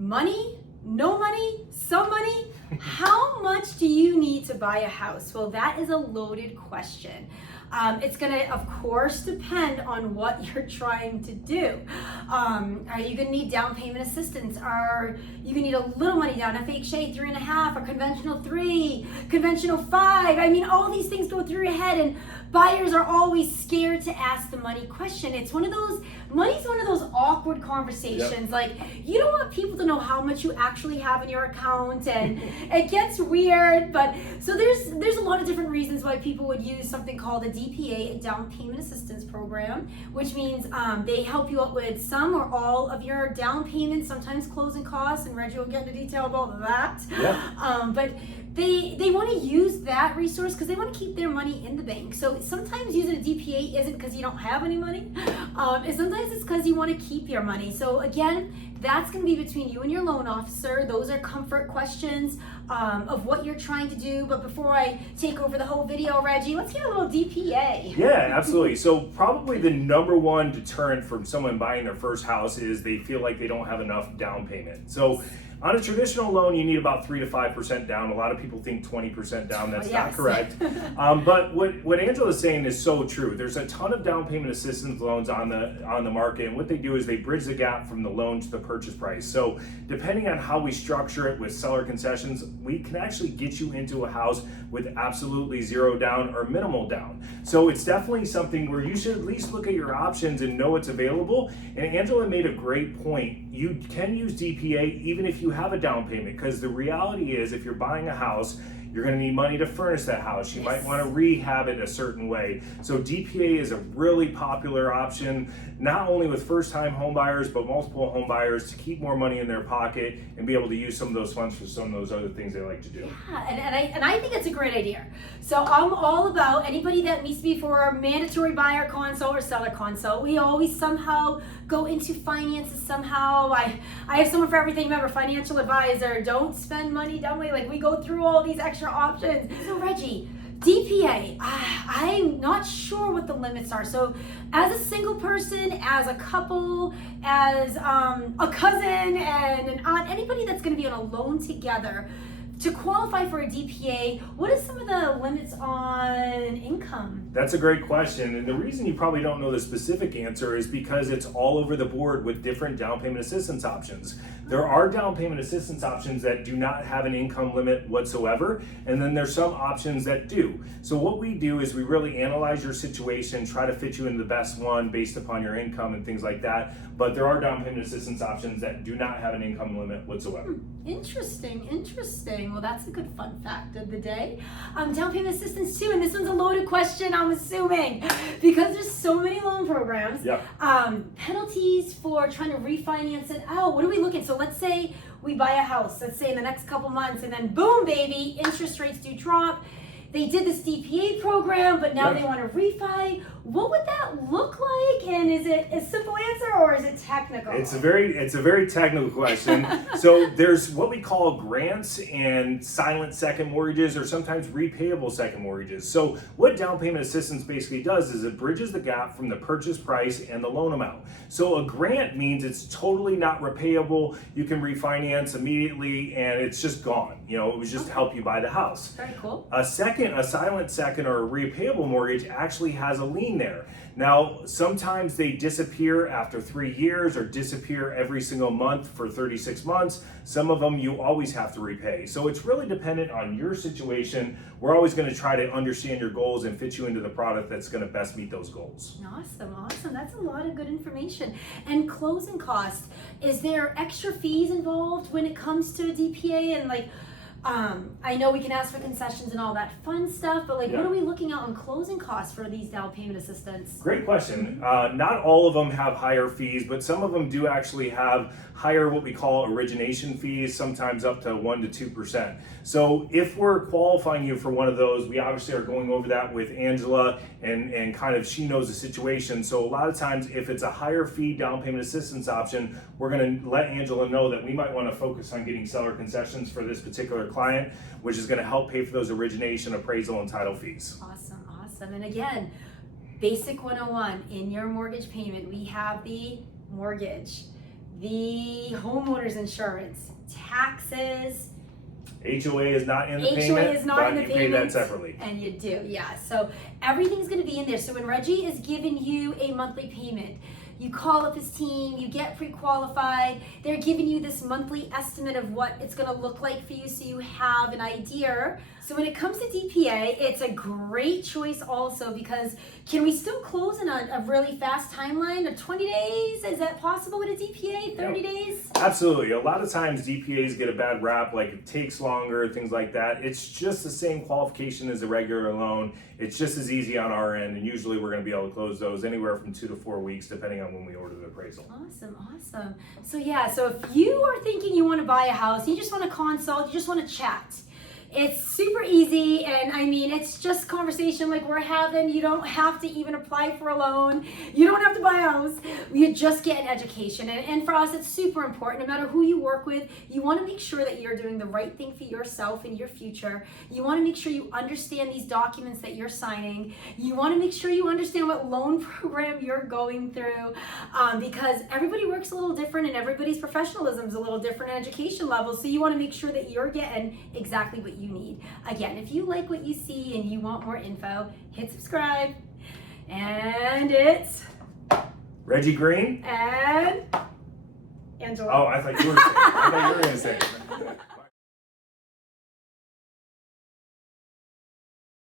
money, no money, some money? How much do you need to buy a house? Well, that is a loaded question. It's going to, of course, depend on what you're trying to do. Are you going to need down payment assistance? Are you going to need a little money down, FHA 3.5, or conventional 3, conventional 5? I mean, all these things go through your head, and buyers are always scared to ask the money question. It's one of those, money's one of those awkward conversations. Yep. Like, you don't want people to know how much you actually have in your account, and it gets weird. But so there's a lot of different reasons why people would use something called a DPA, a down payment assistance program, which means they help you out with some or all of your down payments, sometimes closing costs, and Reggie will get into detail about that. Yeah. But they want to use that resource because they want to keep their money in the bank. So sometimes using a DPA isn't because you don't have any money. And sometimes it's because you want to keep your money. So again, that's going to be between you and your loan officer. Those are comfort questions of what you're trying to do. But before I take over the whole video, Reggie, let's get a little DPA. Yeah, absolutely. So probably the number one deterrent from someone buying their first house is they feel like they don't have enough down payment. So on a traditional loan, you need about 3 to 5% down. A lot of people think 20% down. That's not correct. But what Angela is saying is so true. There's a ton of down payment assistance loans on the market, and what they do is they bridge the gap from the loan to the purchase price. So depending on how we structure it with seller concessions, we can actually get you into a house with absolutely zero down or minimal down. So it's definitely something where you should at least look at your options and know it's available. And Angela made a great point. You can use DPA even if you have a down payment, because the reality is if you're buying a house, you're going to need money to furnish that house. You might want to rehab it a certain way. So DPA is a really popular option, not only with first-time home buyers, but multiple home buyers to keep more money in their pocket and be able to use some of those funds for some of those other things they like to do. Yeah, and I think it's a great idea. So I'm all about anybody that meets me for a mandatory buyer consult or seller consult. We always somehow go into finances somehow. I have someone for everything. Remember, financial advisor, don't spend money dumbly. Like, we go through all these extra options. So Reggie, DPA, I'm not sure what the limits are. So as a single person, as a couple, as a cousin and an aunt, anybody that's going to be on a loan together, to qualify for a DPA, what are some of the limits on income? That's a great question. And the reason you probably don't know the specific answer is because it's all over the board with different down payment assistance options. There are down payment assistance options that do not have an income limit whatsoever, and then there's some options that do. So what we do is we really analyze your situation, try to fit you into the best one based upon your income and things like that. But there are down payment assistance options that do not have an income limit whatsoever. Interesting. Well, that's a good fun fact of the day. Down payment assistance too, and this one's a loaded question, I'm assuming, because there's so many loan programs. Yep. Penalties for trying to refinance it out. What are we looking? So let's say we buy a house, let's say in the next couple months, and then boom, baby, interest rates do drop. They did this DPA program, but now they want to refi. What would that look like? And is it a simple answer or is it technical? It's a very technical question. So there's what we call grants and silent second mortgages, or sometimes repayable second mortgages. So what down payment assistance basically does is it bridges the gap from the purchase price and the loan amount. So a grant means it's totally not repayable. You can refinance immediately and it's just gone. You know, it was just to help you buy the house. Very cool. A silent second or a repayable mortgage actually has a lien there. Now, sometimes they disappear after 3 years or disappear every single month for 36 months. Some of them you always have to repay. So it's really dependent on your situation. We're always going to try to understand your goals and fit you into the product that's going to best meet those goals. Awesome. That's a lot of good information. And closing costs, is there extra fees involved when it comes to DPA? And like, I know we can ask for concessions and all that fun stuff, but like, what are we looking at on closing costs for these down payment assistance? Great question. Not all of them have higher fees, but some of them do actually have higher what we call origination fees, sometimes up to 1% to 2%. So if we're qualifying you for one of those, we obviously are going over that with Angela and kind of she knows the situation. So a lot of times if it's a higher fee down payment assistance option, we're going to let Angela know that we might want to focus on getting seller concessions for this particular client, which is going to help pay for those origination, appraisal, and title fees. Awesome. And again, basic 101, in your mortgage payment, we have the mortgage. the homeowner's insurance, taxes. HOA is not in the HOA payment, is not but in the you pay that payment. separately. And you do, yeah. So everything's going to be in there. So when Reggie is giving you a monthly payment, you call up his team, you get pre-qualified, they're giving you this monthly estimate of what it's going to look like for you so you have an idea. So when it comes to DPA, it's a great choice also because can we still close in a really fast timeline of 20 days? Is that possible with a DPA, 30 days? Absolutely. A lot of times DPAs get a bad rap, like it takes longer, things like that. It's just the same qualification as a regular loan. It's just as easy on our end, and usually we're going to be able to close those anywhere from 2 to 4 weeks, depending on when we order the appraisal. Awesome. So yeah, so if you are thinking you want to buy a house, you just want to consult, you just want to chat, it's super easy, and I mean, it's just conversation like we're having. You don't have to even apply for a loan. You don't have to buy a house. You just get an education. And for us, it's super important. No matter who you work with, you want to make sure that you're doing the right thing for yourself and your future. You want to make sure you understand these documents that you're signing. You want to make sure you understand what loan program you're going through, because everybody works a little different and everybody's professionalism is a little different in education level. So you want to make sure that you're getting exactly what you need. Again, if you like what you see and you want more info, hit subscribe. And it's Reggie Green and Angela. Oh, I thought you were going to say it.